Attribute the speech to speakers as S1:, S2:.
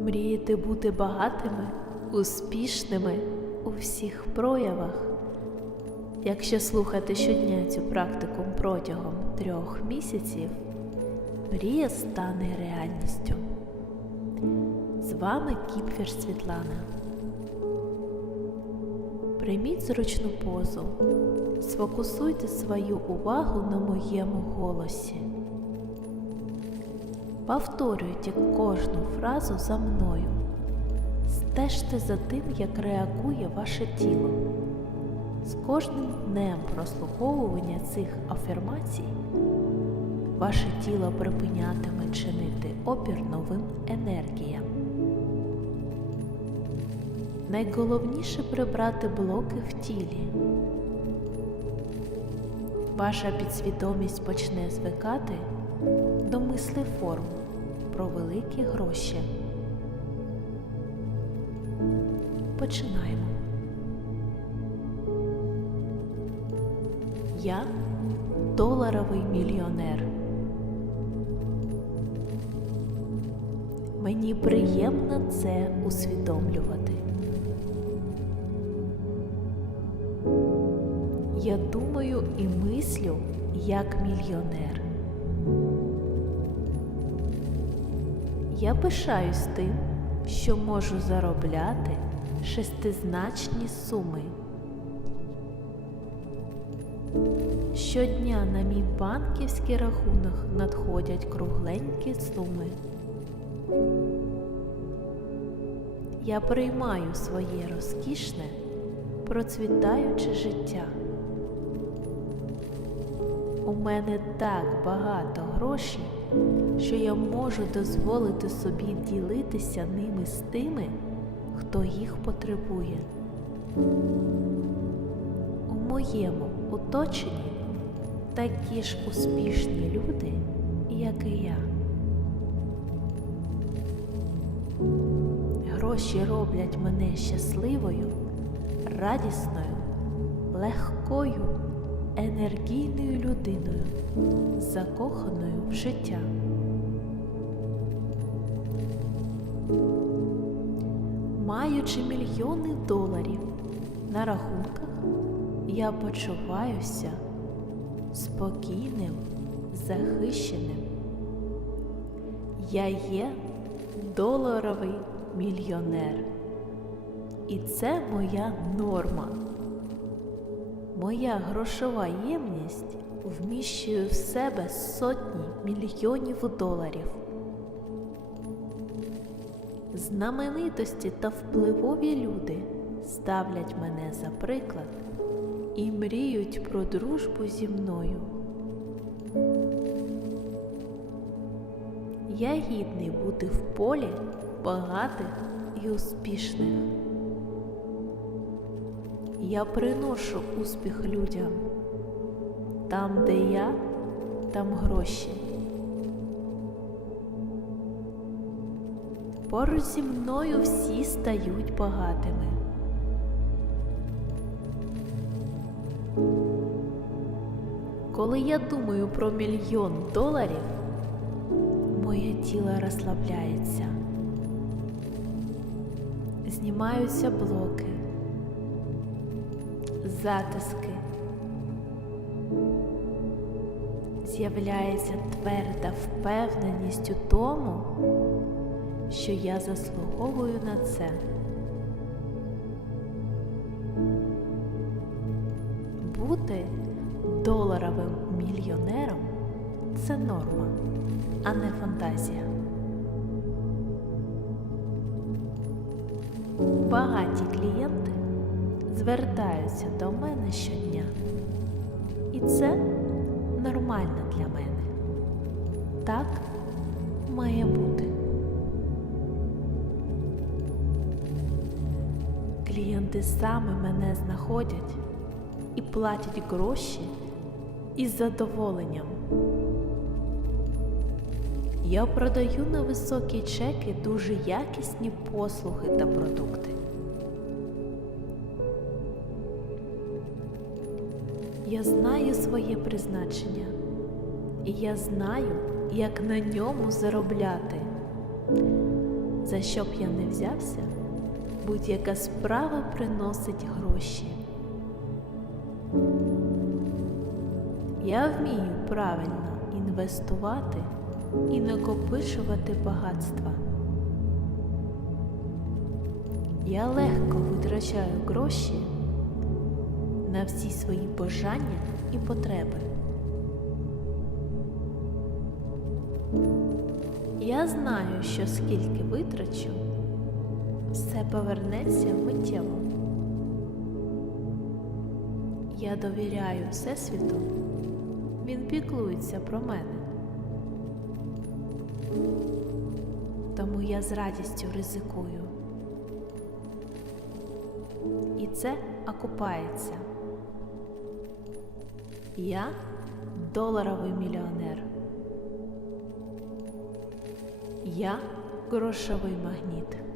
S1: Мрієте бути багатими, успішними у всіх проявах. Якщо слухати щодня цю практику протягом трьох місяців, мрія стане реальністю. З вами Кіпфір Світлана. Прийміть зручну позу, сфокусуйте свою увагу на моєму голосі. Повторюйте кожну фразу за мною. Стежте за тим, як реагує ваше тіло. З кожним днем прослуховування цих афірмацій ваше тіло припинятиме чинити опір новим енергіям. Найголовніше прибрати блоки в тілі. Ваша підсвідомість почне звикати до мисли форм про великі гроші. Починаємо. Я доларовий мільйонер. Мені приємно це усвідомлювати. Я думаю і мислю як мільйонер. Я пишаюсь тим, що можу заробляти шестизначні суми. Щодня на мій банківський рахунок надходять кругленькі суми. Я приймаю своє розкішне, процвітаюче життя. У мене так багато грошей, що я можу дозволити собі ділитися ними з тими, хто їх потребує. У моєму оточенні такі ж успішні люди, як і я. Гроші роблять мене щасливою, радісною, легкою, енергійною людиною, закоханою в життя. Маючи мільйони доларів на рахунках, я почуваюся спокійним, захищеним. Я є доларовий мільйонер. І це моя норма. Моя грошова ємність вміщує в себе сотні мільйонів доларів. Знаменитості та впливові люди ставлять мене за приклад і мріють про дружбу зі мною. Я гідний бути в полі багатих і успішних. Я приношу успіх людям. Там, де я, там гроші. Поруч зі мною всі стають багатими. Коли я думаю про мільйон доларів, моє тіло розслабляється. Знімаються блоки, затиски. З'являється тверда впевненість у тому, що я заслуговую на це. Бути доларовим мільйонером це норма, а не фантазія. Багаті клієнти звертаються до мене щодня, і це нормально для мене. Так має бути. Клієнти саме мене знаходять і платять гроші із задоволенням. Я продаю на високі чеки дуже якісні послуги та продукти. Я знаю своє призначення, і я знаю, як на ньому заробляти. За що б я не взявся, будь-яка справа приносить гроші. Я вмію правильно інвестувати і накопичувати багатства. Я легко витрачаю гроші на всі свої бажання і потреби. Я знаю, що скільки витрачу, все повернеться миттєво. Я довіряю Всесвіту, він піклується про мене. Тому я з радістю ризикую. І це окупається. Я доларовий мільйонер. Я грошовий магніт.